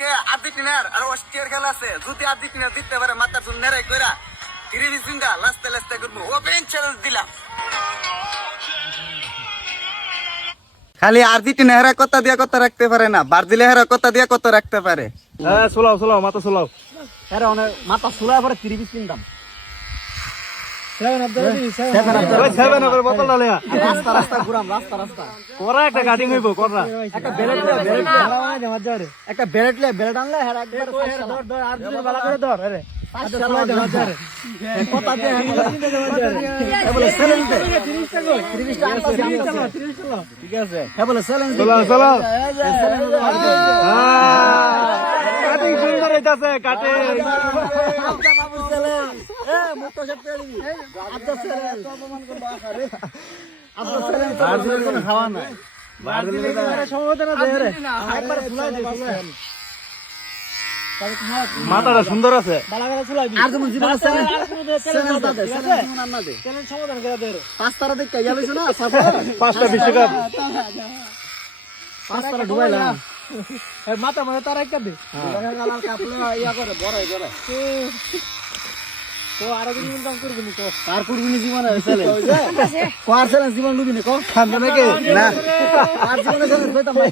আজকে আর্জেন্টিনার আর অস্ট্রিয়ার খেলা আছে, যদি আর্জেন্টিনা জিততে পারে মাথার চুল নেড়াই কইরা তিরিশ দিনটা লাস্তে লাস্তে করবো ওপেন চ্যালেঞ্জ দিলাম। খালি আর্জেন্টিনা হেরা কথা দিয়া কথা রাখতে পারে না, ব্রাজিল হেরা কথা দিয়া কথা রাখতে পারে। হ্যাঁ সোলাও সোলাও মাথা সোলাও। হ্যাঁ অনেক মাথা সোলায় পরে 30 দিন দাম। সেভেন আপের বোতল ডালে রাস্তা রাস্তা ঘুরাম, রাস্তা রাস্তা করা একটা গাড়ি হইব করা একটা বেলেট একটা বেলেট আনলে হ্যাঁ একবার ধর আর দুজন বালা করে ধর আরে কথা দে বলে চ্যালেঞ্জ দে 30 টা ঠিক আছে হ্যাঁ বলে চ্যালেঞ্জ দে সোলাও সোলাও। কাটিং সুন্দর হইতাছে কাটে বাবু চ্যালেঞ্জ এ মুক্ত সব পেয়ে দিবি আব্দা চ্যালেঞ্জ অপমান করব আরে আব্দা চ্যালেঞ্জ ব্রাজিলের কোনো খাওয়া নাই। ব্রাজিলের সমবেদনা দে রে একবার ফুলাই দে মাথাটা সুন্দর আছে। আর যেমন জীবন চ্যালেঞ্জ দে জীবন আন্না দে চ্যালেঞ্জ সমাধান করে দে পাঁচ তারা দেখ কে গেলছ না সাথে 5টা বিশ্বকাপ পাঁচ তারা ডুবাইলাম মাথা মানে তারা একটা দে গালার কাপলে ইয়া করে বড়াই করে তো আর দিন ইনকাম করবি নি তো আর করবি নি জীবনে চ্যালেঞ্জ কোয়ার চ্যালেঞ্জ জীবন লুবি নি কো খান নাকি না আর জীবনে চ্যালেঞ্জ কইতাম না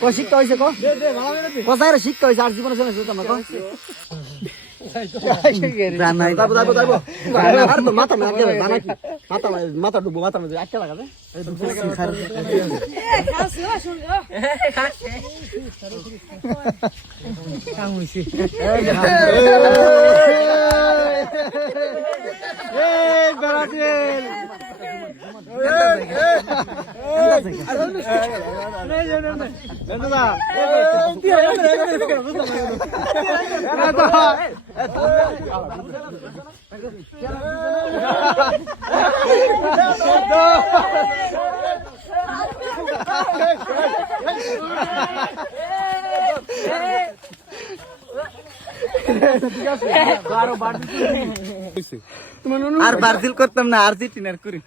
কো শিক্ষা হইছে কো দে দে ভালো করে দে কোসাইরে শিক্ষা হইছে আর জীবনে চ্যালেঞ্জ কইতাম না কো জানাই দাবো দাবো দাবো আর তো মাথা না গেলে জানা কি মাথা ডুবো মাথা মধ্যে আটকে লাগা দে কাম হইছে এই ব্রাজিল আর ব্রাজিল করতাম না, আর্জেন্টিনার করি।